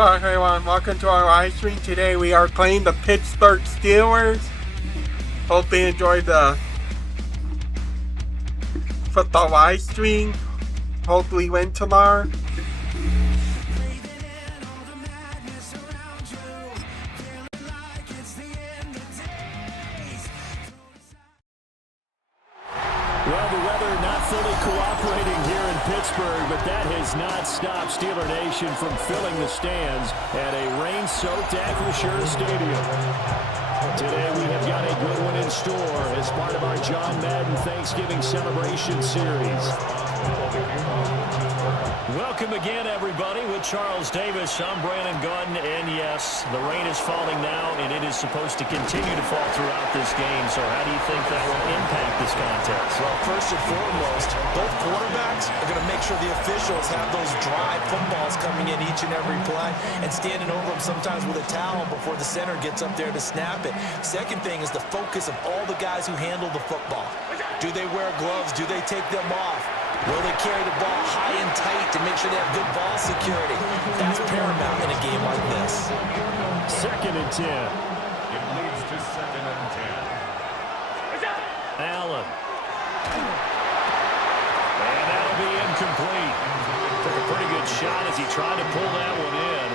Hello everyone, welcome to our live stream. Today we are playing the Pittsburgh Steelers. Hope you enjoyed the football live stream. Hopefully win tomorrow. Well, the weather not fully cooperating here in Pittsburgh, but that has not stopped Steeler Nation from filling the stands at a rain-soaked Acrisure Stadium. Today we have got a good one in store as part of our John Madden Thanksgiving Celebration Series. Welcome again, everybody, with Charles Davis. I'm Brandon Gunn, and yes, the rain is falling now, and it is supposed to continue to fall throughout this game. So how do you think that will impact this contest? Well, first and foremost, both quarterbacks are going to make sure the officials have those dry footballs coming in each and every play and standing over them sometimes with a towel before the center gets up there to snap it. Second thing is the focus of all the guys who handle the football. Do they wear gloves? Do they take them off? Will they carry the ball high and tight to make sure they have good ball security? That's paramount in a game like this. 2nd and 10. It leads to 2nd and 10. Allen. And that'll be incomplete. Took a pretty good shot as he tried to pull that one in.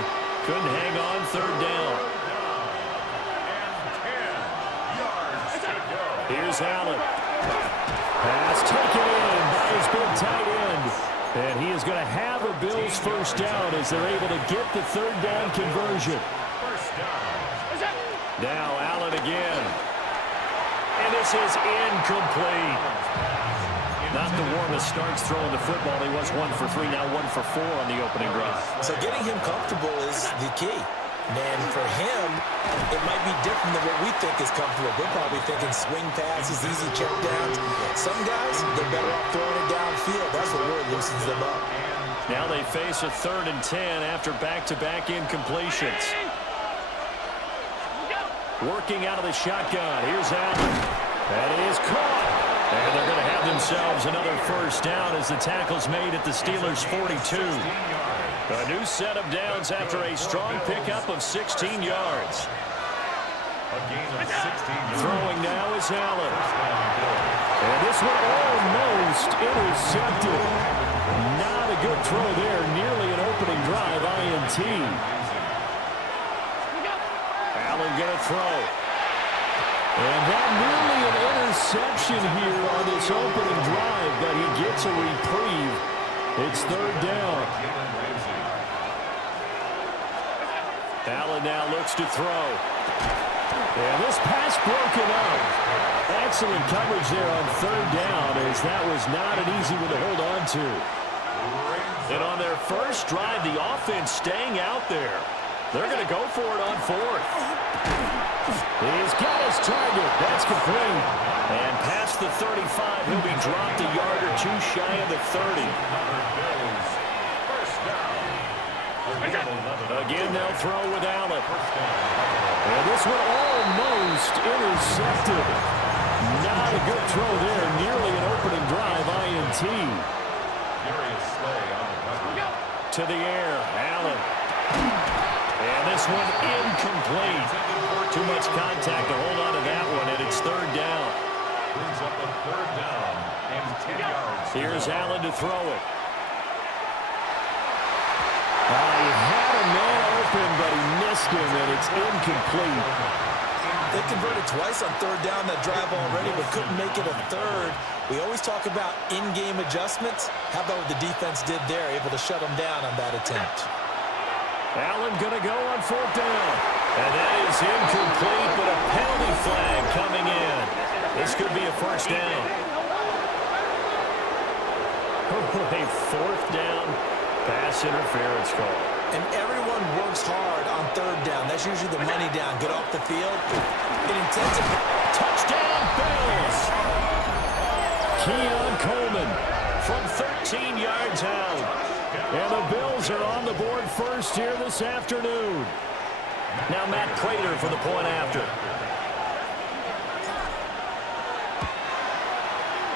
Couldn't hang on, 3rd down. And 10 yards to go. Here's Allen. Pass taken in by his big tight end. And he is going to have a Bills first down as they're able to get the 3rd down conversion. First down. Now Allen again. And this is incomplete. Not the warmest starts throwing the football. He was 1 for 3, now 1 for 4 on the opening drive. So getting him comfortable is the key. Man, for him, it might be different than what we think is comfortable. We're probably thinking swing passes, easy checkdowns. Some guys, they're better off throwing it downfield. That's what really loosens them up. Now they face a 3rd and 10 after back-to-back incompletions. Working out of the shotgun. Here's Allen. That is caught. And they're going to have themselves another first down as the tackle's made at the Steelers' 42. A new set of downs after a strong pickup of 16 yards. A gain of 16 yards. Throwing now is Allen. And this one almost intercepted. Not a good throw there. Nearly an opening drive INT. Allen going to throw. And that nearly an interception here on this opening drive, but he gets a reprieve. It's 3rd down. Allen now looks to throw. And this pass broken up. Excellent coverage there on 3rd down, as that was not an easy one to hold on to. And on their first drive, the offense staying out there. They're going to go for it on 4th. He's got his target. That's complete. And past the 35, he'll be dropped a yard or two shy of the 30. Again, they'll throw with Allen. And this one almost intercepted. Not a good throw there. Nearly an opening drive INT. To the air, Allen. And this one incomplete. Too much contact to hold on to that one, and it's 3rd down. Brings up a 3rd down and 10 yards. Here's Allen to throw it. He had a man open, but he missed him, and it's incomplete. They converted twice on 3rd down that drive already, but couldn't make it a 3rd. We always talk about in-game adjustments. How about what the defense did there, able to shut them down on that attempt? Allen going to go on 4th down. And that is incomplete, but a penalty flag coming in. This could be a first down. A 4th down pass interference call. And everyone works hard on 3rd down. That's usually the money down. Get off the field. It intends to... Touchdown, Bills! Keon Coleman from 13 yards out. And the Bills are on the board first here this afternoon. Now Matt Prater for the point after.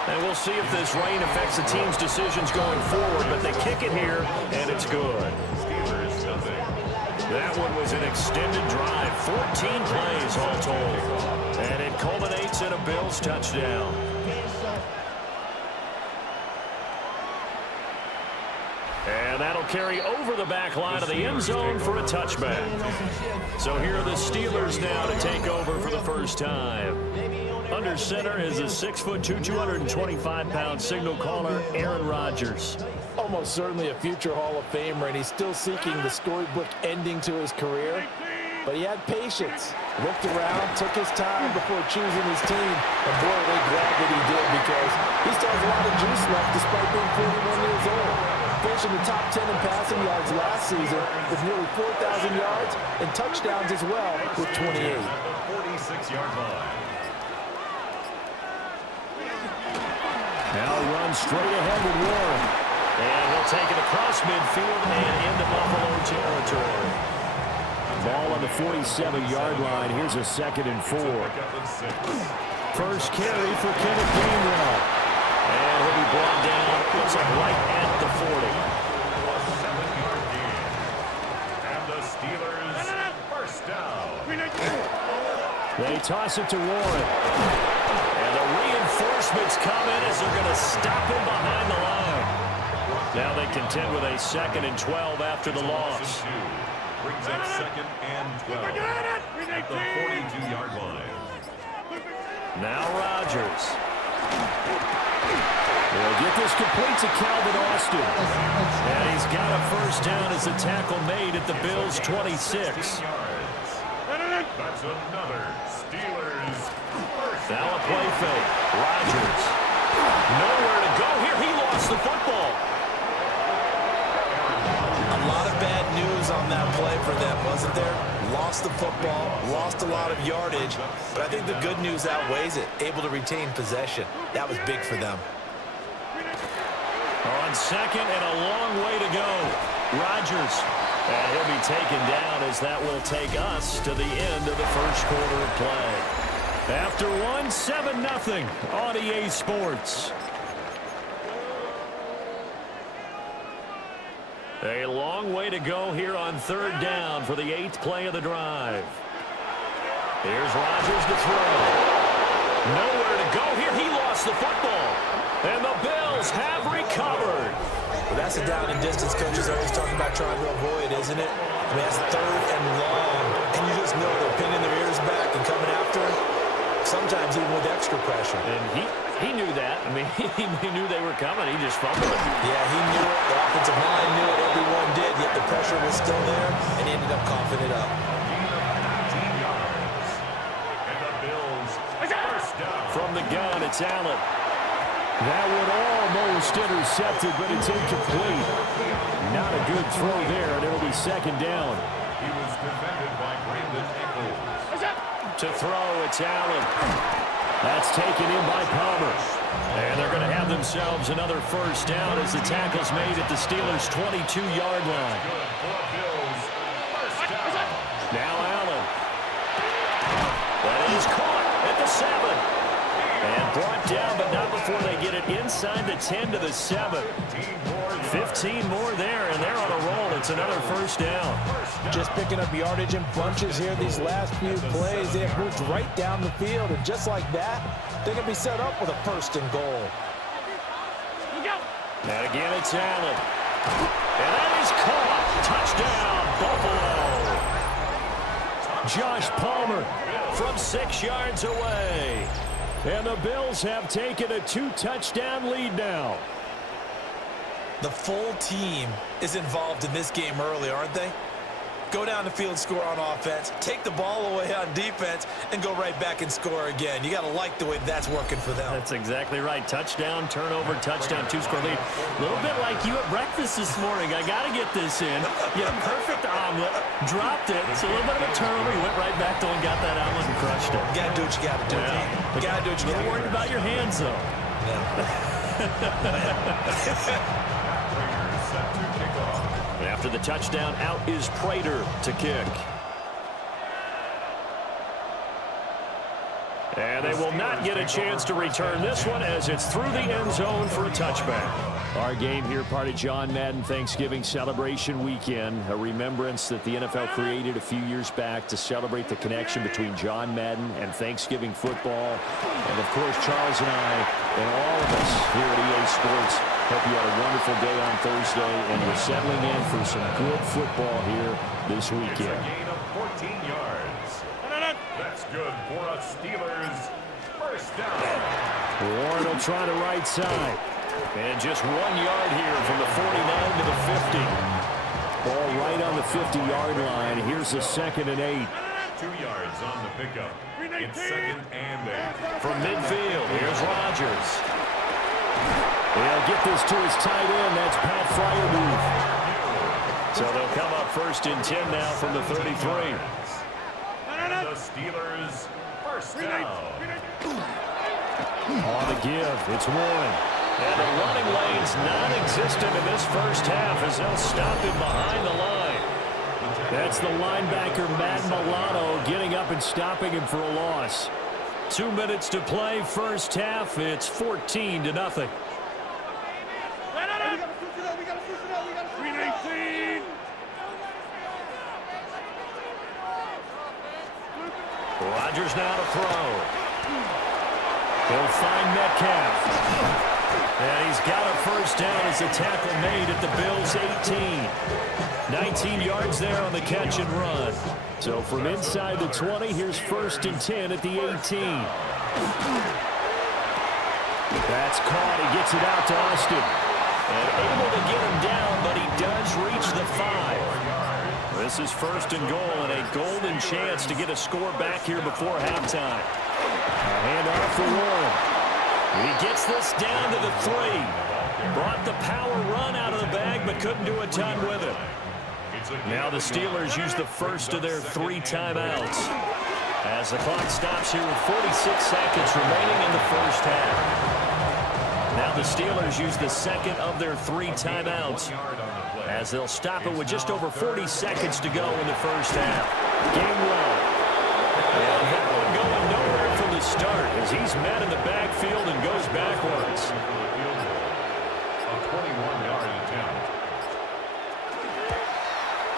And we'll see if this rain affects the team's decisions going forward, but they kick it here, and it's good. Steelers nothing. That one was an extended drive, 14 plays all told. And it culminates in a Bills touchdown. And that'll carry over the back line of the end zone for a touchback. So here are the Steelers now to take over for the first time. Under center is a 6'2", 225-pound signal caller, Aaron Rodgers. Almost certainly a future Hall of Famer, and he's still seeking the storybook ending to his career. But he had patience, looked around, took his time before choosing his team. And boy, are they glad that he did, because he still has a lot of juice left despite being 41 years old. Finishing the top 10 in passing yards last season with nearly 4,000 yards and touchdowns as well with 28. 46-yard line. Now run straight ahead with Warren. And he'll take it across midfield and into Buffalo territory. Ball on the 47-yard line. Here's a 2nd and 4. First carry for Kenneth Gainwell. And he'll be brought down, looks like right at the 40. And the Steelers first down. They toss it to Warren. And the reinforcements come in as they're going to stop him behind the line. Now they contend with a 2nd and 12 after the loss. Brings up 2nd and 12 at the 42-yard line. Now Rodgers. They'll get this complete to Calvin Austin. And he's got a first down as the tackle made at the Bills' 26. That's another Steelers first. Now a play fake. Rodgers. Nowhere to go here. He lost the football. A lot of bad news on that play for them, wasn't there? Lost the football, lost a lot of yardage, but I think the good news outweighs it. Able to retain possession. That was big for them. On 2nd and a long way to go. Rodgers. And he'll be taken down as that will take us to the end of the first quarter of play. After one, 7-0 on EA Sports. A long way to go here on 3rd down for the 8th play of the drive. Here's Rodgers to throw. Nowhere to go here. He lost the football. And the Bills have recovered. Well, that's a down and distance coaches always talking about trying to avoid, isn't it? I mean, that's 3rd and long. And you just know they're pinning their ears back and coming after him. Sometimes even with extra pressure. And he knew that. I mean, he knew they were coming. He just fumbled it. Yeah, he knew it. The offensive line knew it. Everyone did. Yet the pressure was still there, and he ended up coughing it up. And the Bills first down. From the gun, it's Allen. That one almost intercepted, but it's incomplete. Not a good throw there, and it'll be 2nd down. He was defended by Brandon Echols. To throw, it's Allen. That's taken in by Palmer. And they're going to have themselves another first down as the tackle's made at the Steelers' 22-yard line. Now Allen. That is caught at the 7. And brought down, but not before they get it inside the 10 to the 7. 15 more there, and they're on a roll. It's another first down. Just picking up yardage in bunches here these last few plays. They have moved right down the field, and just like that, they're going to be set up with a 1st and goal. And again, it's Allen. And that is caught. Touchdown, Buffalo. Josh Palmer from 6 yards away. And the Bills have taken a 2-touchdown lead now. The full team is involved in this game early, aren't they? Go down the field, score on offense, take the ball away on defense, and go right back and score again. You got to like the way that's working for them. That's exactly right. Touchdown, turnover, touchdown, 2-score lead. A little bit like you at breakfast this morning. I got to get this in. You had a perfect omelet, dropped it. It's a little bit of a turnover. You went right back to and got that omelet and crushed it. You got to do what you got to do. Yeah. You got to do what you got to do. Worried about your hands, though. Yeah. After the touchdown, out is Prater to kick. And they will not get a chance to return this one as it's through the end zone for a touchback. Our game here, part of John Madden Thanksgiving Celebration Weekend, a remembrance that the NFL created a few years back to celebrate the connection between John Madden and Thanksgiving football. And, of course, Charles and I and all of us here at EA Sports hope you had a wonderful day on Thursday and you're settling in for some good football here this weekend. It's a gain of 14 yards. That's good for a Steelers first down. Warren will try the right side. And just 1 yard here from the 49 to the 50. Ball right on the 50-yard line. Here's a 2nd and 8. 2 yards on the pickup. It's 2nd and 8. From midfield, here's Rodgers. He'll get this to his tight end. That's Pat Fryermuth. So they'll come up 1st and 10 now from the 33. The Steelers first down. On the give, it's Warren. And the running lane's non-existent in this first half as they'll stop him behind the line. That's the linebacker, Matt Milano, getting up and stopping him for a loss. 2 minutes to play, first half. It's 14-0. Rodgers now to throw. He'll find Metcalf. And he's got a first down as the tackle made at the Bills' 18. 19 yards there on the catch and run. So from inside the 20, here's 1st and 10 at the 18. That's caught. He gets it out to Austin. And able to get him down, but he does reach the 5. This is 1st and goal and a golden chance to get a score back here before halftime. A handoff for Warren. He gets this down to the 3. Brought the power run out of the bag, but couldn't do a ton with it. Now the Steelers use the first of their 3 timeouts as the clock stops here with 46 seconds remaining in the first half. Now the Steelers use the 2nd of their 3 timeouts as they'll stop it with just over 40 seconds to go in the first half. Game well. And that one going nowhere from the start as he's met in the backfield and goes backwards. A 21-yard attempt.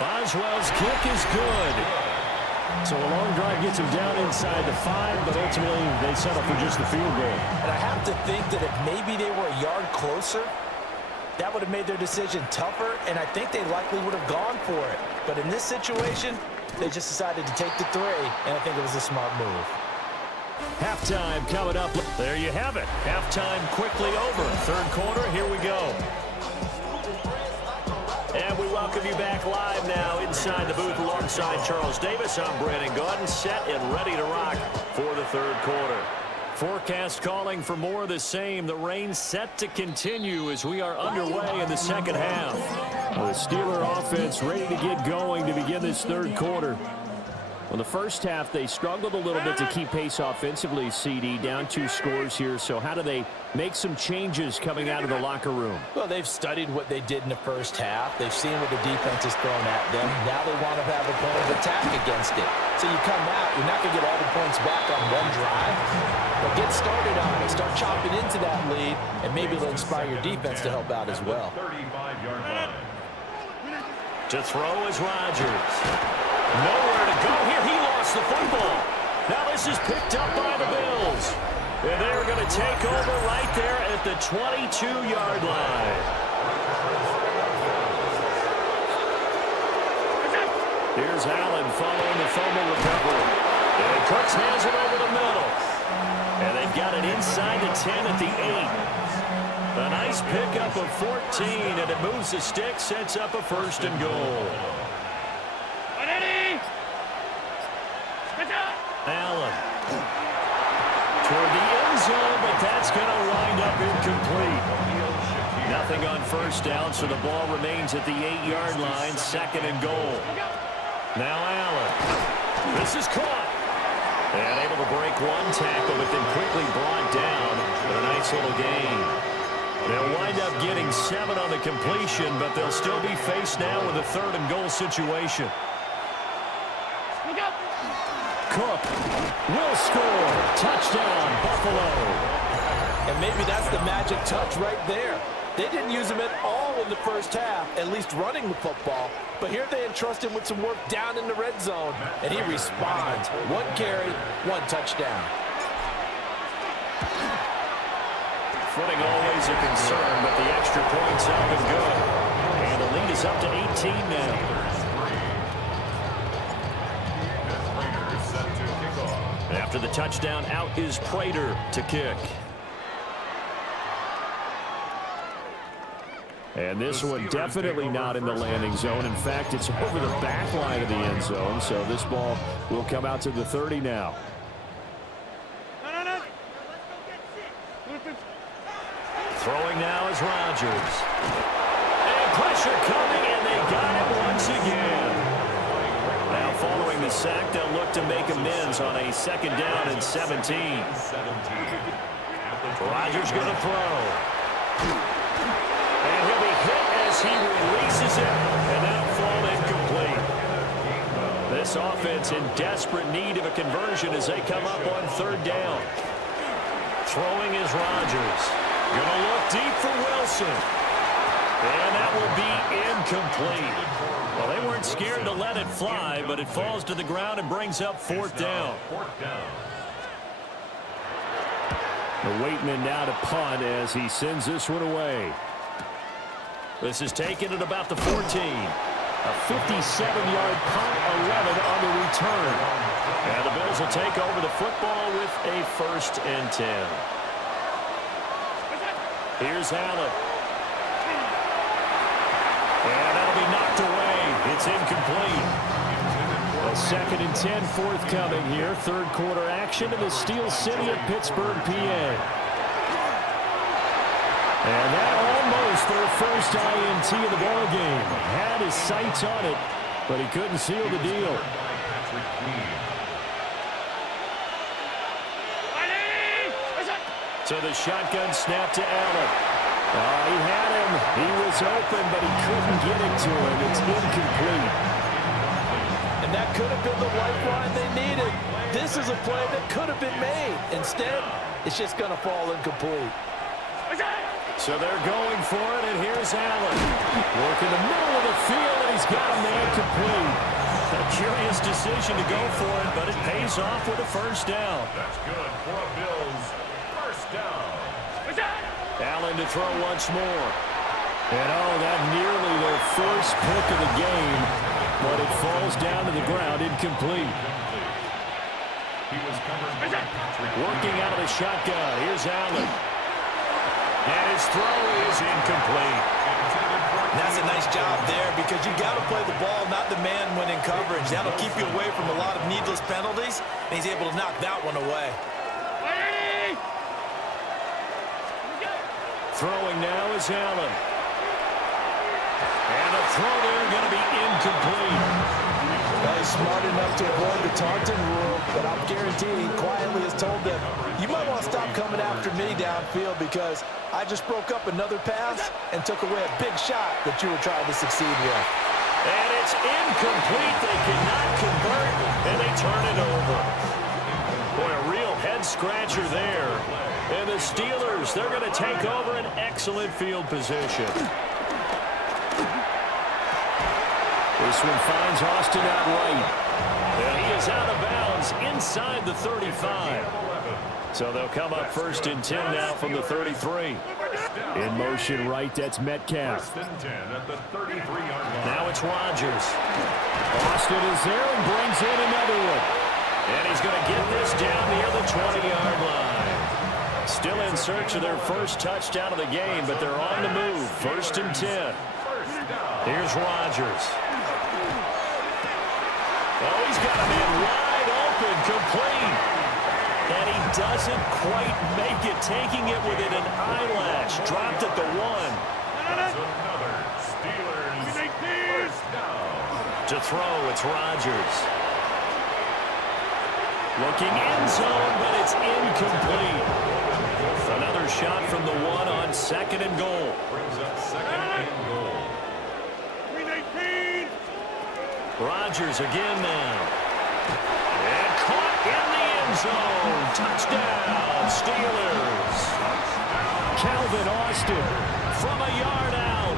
Boswell's kick is good. So a long drive gets him down inside the 5, but ultimately they settle for just the field goal. And I have to think that if maybe they were a yard closer, that would have made their decision tougher, and I think they likely would have gone for it. But in this situation, they just decided to take the 3, and I think it was a smart move. Halftime coming up. There you have it. Halftime quickly over. 3rd quarter, here we go. And we welcome you back live now inside the booth alongside Charles Davis. I'm Brandon Gaudin, set and ready to rock for the 3rd quarter. Forecast calling for more of the same. The rain set to continue as we are underway in the 2nd half. Well, the Steeler offense ready to get going to begin this 3rd quarter. Well, the first half, they struggled a little bit to keep pace offensively, CD, down 2 scores here. So how do they make some changes coming out of the locker room? Well, they've studied what they did in the first half. They've seen what the defense has thrown at them. Now they want to have a plan of attack against it. So you come out, you're not going to get all the points back on one drive, but get started on it. Start chopping into that lead, and maybe it'll inspire your defense to help out as well. 35-yard line. To throw is Rodgers. Nowhere to go here. He lost the football. Now this is picked up by the Bills. And they're going to take over right there at the 22-yard line. Here's Allen following the fumble recovery. And Cooks has it over the middle. And they've got it inside the 10 at the 8. A nice pickup of 14, and it moves the stick, sets up a 1st and goal. Allen toward the end zone, but that's going to wind up incomplete. Nothing on 1st down, so the ball remains at the 8-yard line, 2nd and goal. Now Allen. This is caught. And able to break 1 tackle, but then quickly brought down with a nice little gain. They'll wind up getting 7 on the completion, but they'll still be faced now with a 3rd and goal situation. Cook. Wilson score. Touchdown, Buffalo. And maybe that's the magic touch right there. They didn't use him at all in the first half, at least running the football. But here they entrust him with some work down in the red zone, and he responds. 1 carry, 1 touchdown. Footing always a concern, but the extra point's up and good. And the lead is up to 18 now. After the touchdown, out is Prater to kick. And this one definitely not in the landing zone. In fact, it's over the back line of the end zone, so this ball will come out to the 30 now. Throwing now is Rodgers. And pressure coming, and they got it once again. Now following the sack, they'll look to make amends on a 2nd down and 17. Rodgers going to throw. And he'll be hit as he releases it, and that'll fall incomplete. This offense in desperate need of a conversion as they come up on 3rd down. Throwing is Rodgers. Going to look deep for Wilson. And that will be incomplete. Well, they weren't scared to let it fly, but it falls to the ground and brings up 4th down. The Waitman now to punt as he sends this one away. This is taken at about the 14. A 57-yard punt, 11 on the return. And the Bills will take over the football with a 1st and 10. Here's Allen. And that'll be knocked away. It's incomplete. A 2nd and 10 forthcoming here. 3rd quarter action in the Steel City of Pittsburgh, PA. And that almost their first INT of the ballgame. Had his sights on it, but he couldn't seal the deal. So the shotgun snap to Allen. He had him. He was open, but he couldn't get it to him. It's incomplete. And that could have been the lifeline they needed. This is a play that could have been made. Instead, it's just going to fall incomplete. So they're going for it, and here's Allen. Work in the middle of the field, and he's got a man complete. A curious decision to go for it, but it pays off with a 1st down. That's good for a Bills. 1st down. Allen to throw once more. And that nearly their first pick of the game, but it falls down to the ground incomplete. Working out of the shotgun. Here's Allen. And his throw is incomplete. That's a nice job there because you got to play the ball, not the man when in coverage. That'll keep you away from a lot of needless penalties, and he's able to knock that one away. Throwing now is Allen. And the throw there going to be incomplete. Well, he's smart enough to avoid the taunting rule, but I'm guaranteeing he quietly has told them, you might want to stop coming after me downfield because I just broke up another pass and took away a big shot that you were trying to succeed with. And it's incomplete. They cannot convert, and they turn it over. Boy, a real head-scratcher there. And the Steelers, they're going to take over an excellent field position. This one finds Austin out right. And he is out of bounds inside the 35. So they'll come up 1st and 10 now from the 33. In motion right, that's Metcalf. Now it's Rodgers. Austin is there and brings in another one. And he's going to get this down near the 20-yard line. Still in search of their first touchdown of the game, but they're on the move. 1st and 10. Here's Rodgers. Oh, he's got him in wide open, complete. And he doesn't quite make it, taking it within an eyelash. Dropped at the 1. That's another Steelers first down. To throw, it's Rodgers. Looking end zone, but it's incomplete. Another shot from the 1 on 2nd and goal. Brings up 2nd and goal. Rodgers again now. And caught in the end end zone. Touchdown, Steelers. Calvin Austin from a yard out.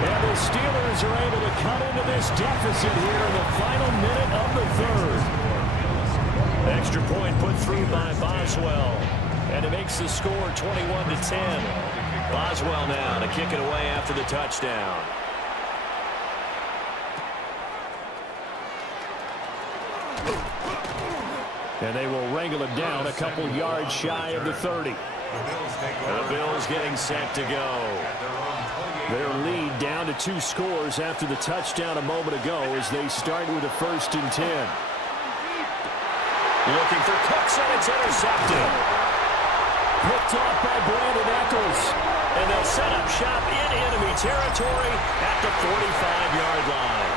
And the Steelers are able to cut into this deficit here in the final minute of the third. Extra point put through by Boswell. And it makes the score 21-10. Boswell now to kick it away after the touchdown. And they will wrangle him down a couple yards shy of the 30. And the Bills getting set to go. Their lead down to 2 scores after the touchdown a moment ago as they start with a 1st and 10. Looking for Cooks, and it's intercepted. Picked off by Brandon Eccles. And they'll set up shop in enemy territory at the 45-yard line.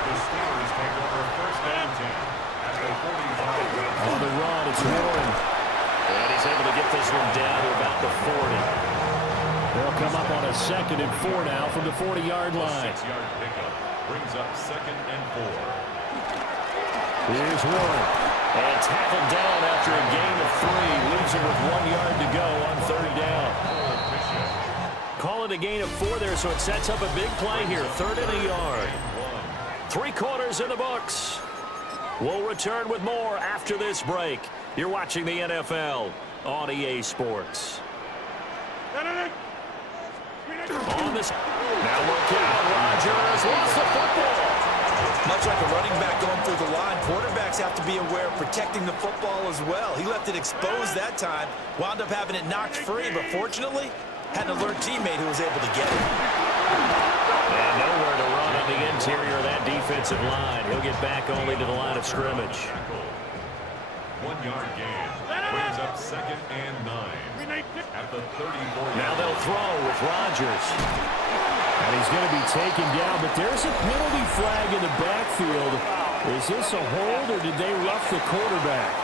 The Steelers take over 1st and 10 at the 45. On the run, it's Warren. And he's able to get this one down to about the 40. They'll come up on a 2nd and 4 now from the 40-yard line. 6-yard pickup brings up 2nd and 4. Here's Warren. And tackled down after a gain of 3. Leaves it with 1 yard to go on 3rd down. Call it a gain of 4 there, so it sets up a big play here. 3rd and a yard. 3 quarters in the books. We'll return with more after this break. You're watching the NFL on EA Sports. On this. Now look out. Rodgers lost the football. Much like a running back going through the line, quarterbacks have to be aware of protecting the football as well. He left it exposed that time, wound up having it knocked free, but fortunately, had an alert teammate who was able to get it. And nowhere to run on the interior of that defensive line. He'll get back only to the line of scrimmage. 1-yard gain brings up 2nd and 9 at the 34. Now they'll throw with Rodgers. And he's going to be taken down, but there's a penalty flag in the backfield. Is this a hold, or did they rough the quarterback?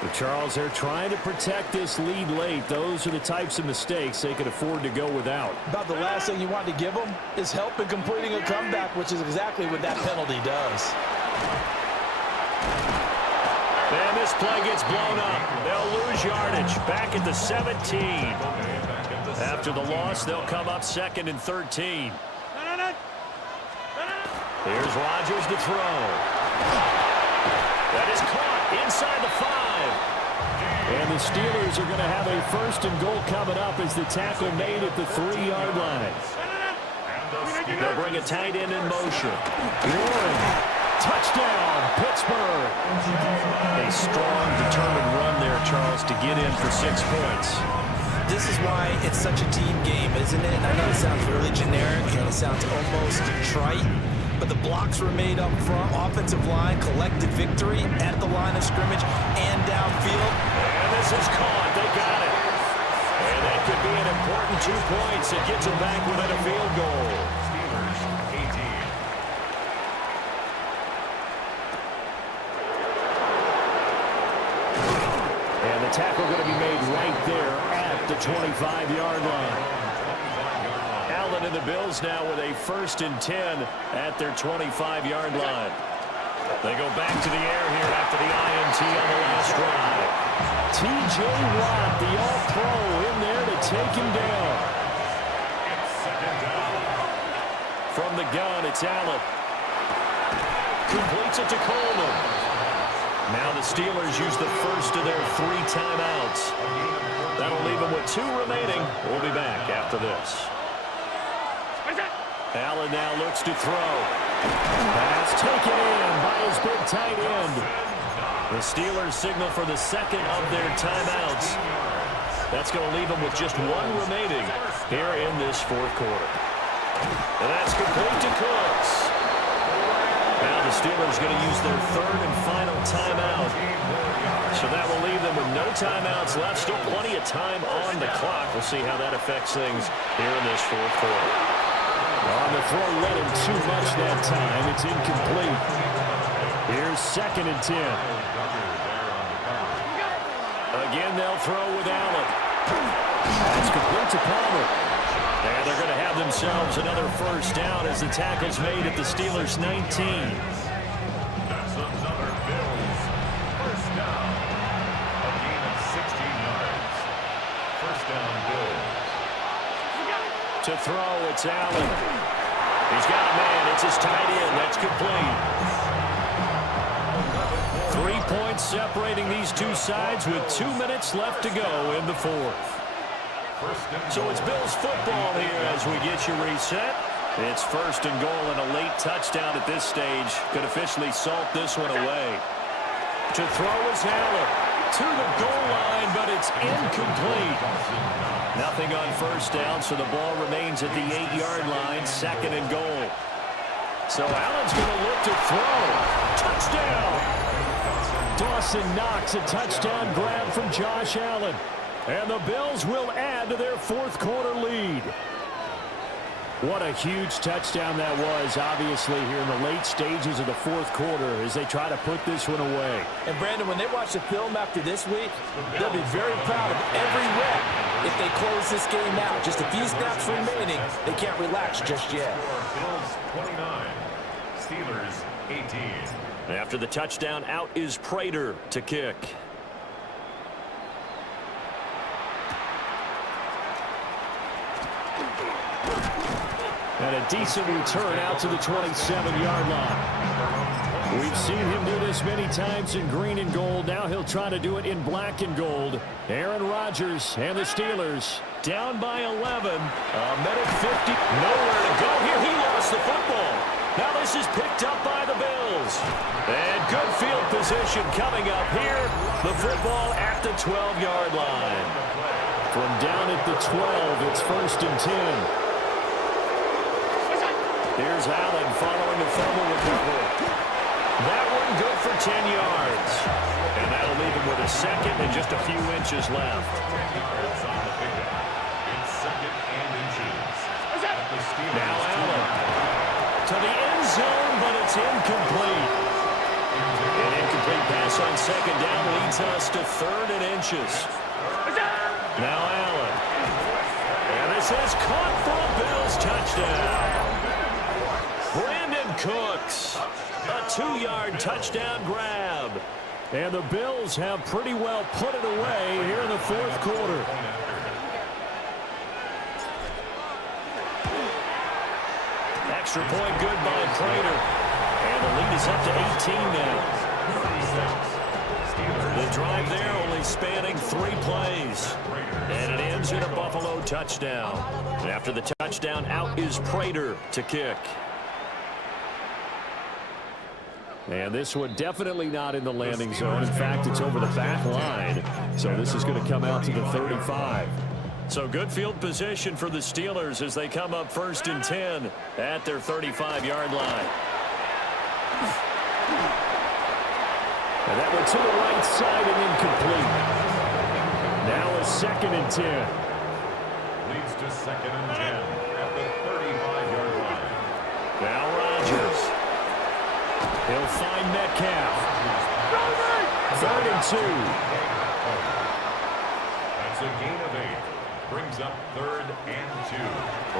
But Charles, they're trying to protect this lead late. Those are the types of mistakes they could afford to go without. About the last thing you want to give them is help in completing a comeback, which is exactly what that penalty does. And this play gets blown up. They'll lose yardage back at the 17. After the loss, they'll come up 2nd and 13. Here's Rodgers to throw. That is caught inside the 5. And the Steelers are going to have a 1st and goal coming up as the tackle made at the 3-yard line. They'll bring a tight end in motion. Warren. Touchdown, Pittsburgh. A strong, determined run there, Charles, to get in for 6 points. This is why it's such a team game, isn't it? And I know it sounds really generic and it sounds almost trite, but the blocks were made up front. Offensive line, collective victory at the line of scrimmage and downfield. And this is caught. They got it. And that could be an important 2 points. It gets them back within a field goal. Steelers 18. And the tackle going to be made right there at the 25-yard line. Allen and the Bills now with a 1st and 10 at their 25-yard line. They go back to the air here after the INT on the last drive. T.J. Watt, the All-Pro, in there to take him down. From the gun, it's Allen. Completes it to Coleman. Now the Steelers use the first of their 3 timeouts. That'll leave them with 2 remaining. We'll be back after this. Allen now looks to throw. Pass taken in by his big tight end. The Steelers signal for the 2nd of their timeouts. That's going to leave them with just 1 remaining here in this 4th quarter. And that's complete to Cooks. Now the Steelers going to use their 3rd and final timeout. So that will leave them with no timeouts left. Still plenty of time on the clock. We'll see how that affects things here in this 4th quarter. On the throw, led him too much that time. It's incomplete. Here's 2nd and 10. Again, they'll throw with Allen. That's complete to Palmer. And they're going to have themselves another first down as the tackle's made at the Steelers' 19. That's another Bills first down. A gain of 16 yards. First down, Bills. To throw, it's Allen. He's got a man. It's his tight end. That's complete. 3 points separating these two sides with 2 minutes left to go in the fourth. So it's Bills football here as we get you reset. It's first and goal, and a late touchdown at this stage could officially salt this one away. To throw is Allen. To the goal line, but it's incomplete. Nothing on first down, so the ball remains at the 8-yard line, second and goal. So Allen's going to look to throw. Touchdown! Dawson Knox, a touchdown grab from Josh Allen. And the Bills will add to their fourth quarter lead. What a huge touchdown that was, obviously, here in the late stages of the fourth quarter as they try to put this one away. And, Brandon, when they watch the film after this week, they'll be very proud of every rep if they close this game out. Just a few snaps remaining. They can't relax just yet. Bills 29, Steelers 18. After the touchdown, out is Prater to kick. And a decent return out to the 27-yard line. We've seen him do this many times in green and gold. Now he'll try to do it in black and gold. Aaron Rodgers and the Steelers down by 11. A minute 50. Nowhere to go here. He lost the football. Now this is picked up by the Bills. And good field position coming up here. The football at the 12-yard line. From down at the 12, it's first and 10. Here's Allen following the fumble recovery. That one good for 10 yards. And that'll leave him with a second and just a few inches left. Now Allen to the end zone, but it's incomplete. An incomplete pass on second down leads us to third and inches. Now Allen. And this is caught for a Bills touchdown. Brandon Cooks, a 2-yard touchdown grab. And the Bills have pretty well put it away here in the fourth quarter. Extra point good by Prater. And the lead is up to 18 now. The drive there only spanning 3 plays. And it ends in a Buffalo touchdown. And after the touchdown, out is Prater to kick. And this one definitely not in the landing zone. In fact, it's over the back line. So this is going to come out to the 35. So good field position for the Steelers as they come up first and 10 at their 35-yard line. And that one to the right side and incomplete. Now a second and 10. Leads to second and 10 at the 35-yard line. Now Rodgers. He'll find Metcalf. Third and 2. That's a gain of 8. Brings up third and 2.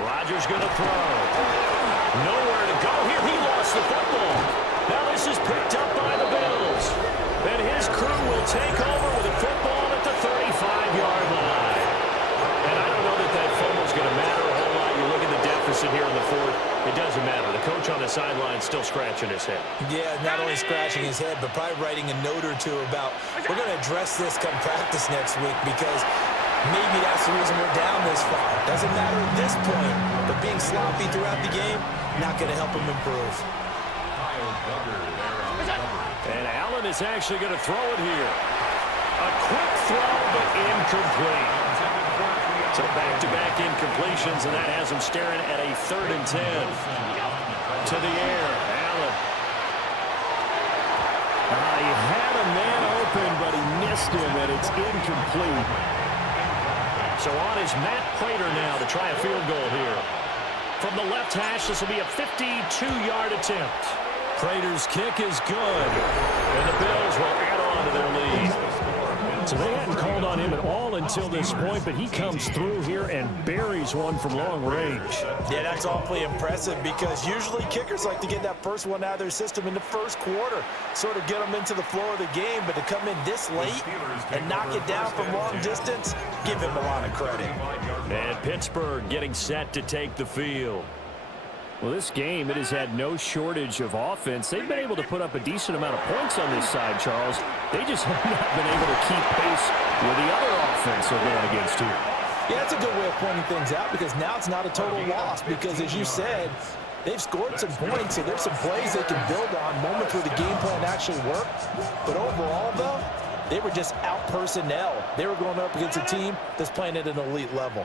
Rodgers going to throw. Nowhere to go here. He lost the football. Now this is picked up by the Bills. And his crew will take over with the football at the 35-yard line. And I don't know that that fumble's going to matter a whole lot. You look at the deficit here in the fourth. It doesn't matter. The coach on the sideline still scratching his head. Yeah, not only scratching his head, but probably writing a note or two about, we're going to address this come practice next week because maybe that's the reason we're down this far. Doesn't matter at this point, but being sloppy throughout the game, not going to help him improve. And Allen is actually going to throw it here. A quick throw, but incomplete. So back-to-back incompletions, and that has him staring at a third and 10. To the air, Allen. He had a man open, but he missed him, and it's incomplete. So on is Matt Prater now to try a field goal here. From the left hash, this will be a 52-yard attempt. Prater's kick is good, and the Bills will add on to their lead. So they hadn't called on him at all until this point, but he comes through here and buries one from long range. Yeah, that's awfully impressive because usually kickers like to get that first one out of their system in the first quarter, sort of get them into the flow of the game, but to come in this late and knock it down from long distance, give him a lot of credit. And Pittsburgh getting set to take the field. Well, this game, it has had no shortage of offense. They've been able to put up a decent amount of points on this side, Charles. They just have not been able to keep pace with the other offense they're going against here. Yeah, that's a good way of pointing things out because now it's not a total loss because, as you said, they've scored some points, so there's some plays they can build on, moments where the game plan actually worked. But overall, though, they were just out-personnel. They were going up against a team that's playing at an elite level.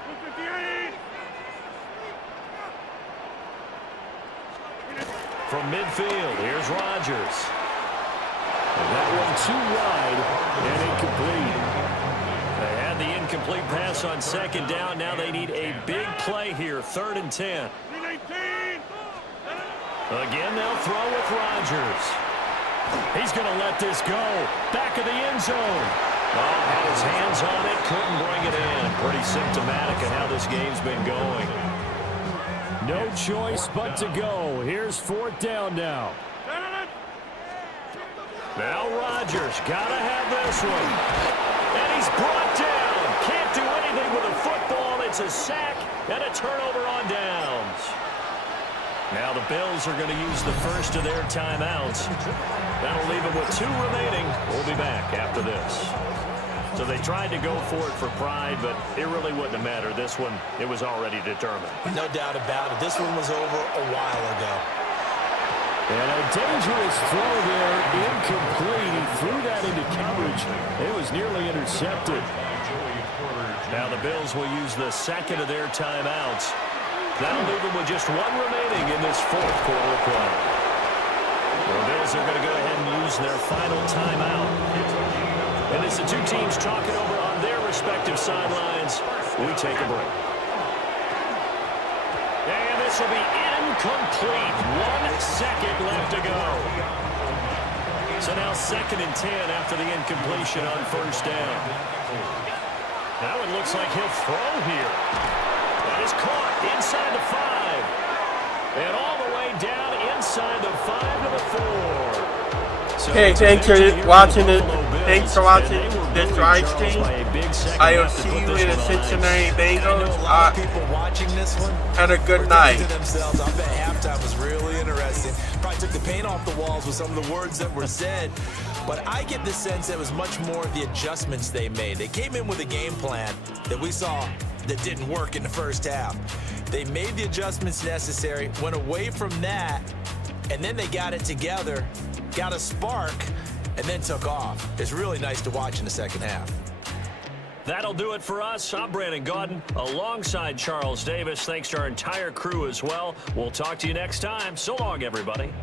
From midfield, here's Rodgers. And that one too wide and incomplete. They had the incomplete pass on second down. Now they need a big play here, 3rd and 10. Again, they'll throw with Rodgers. He's going to let this go. Back of the end zone. Oh, had his hands on it, couldn't bring it in. Pretty symptomatic of how this game's been going. No choice but to go. Here's 4th down now. Now Rodgers got to have this one. And he's brought down. Can't do anything with a football. It's a sack and a turnover on downs. Now the Bills are going to use the first of their timeouts. That'll leave them with 2 remaining. We'll be back after this. So they tried to go for it for pride, but it really wouldn't have mattered. This one, it was already determined. No doubt about it. This one was over a while ago. And a dangerous throw there, incomplete. He threw that into coverage. It was nearly intercepted. Now the Bills will use the second of their timeouts. That'll leave them with just 1 remaining in this 4th quarter play. The Bills are going to go ahead and use their final timeout. And as the 2 teams talking over on their respective sidelines, we take a break. And this will be incomplete. 1 second left to go. So now 2nd and 10 after the incompletion on 1st down. Now it looks like he'll throw here. That is caught inside the 5. And all the way down inside the 5 to the 4. Okay, thanks for watching it. Thanks for watching this live stream. I will see you in the Cincinnati Bengals. People watching this one Have a good night. themselves. I bet halftime was really interesting. Probably took the paint off the walls with some of the words that were said. But I get the sense that it was much more of the adjustments they made. They came in with a game plan that we saw that didn't work in the first half. They made the adjustments necessary, went away from that, and then they got it together, got a spark, and then took off. It's really nice to watch in the second half. That'll do it for us. I'm Brandon Gaudin alongside Charles Davis. Thanks to our entire crew as well. We'll talk to you next time. So long, everybody.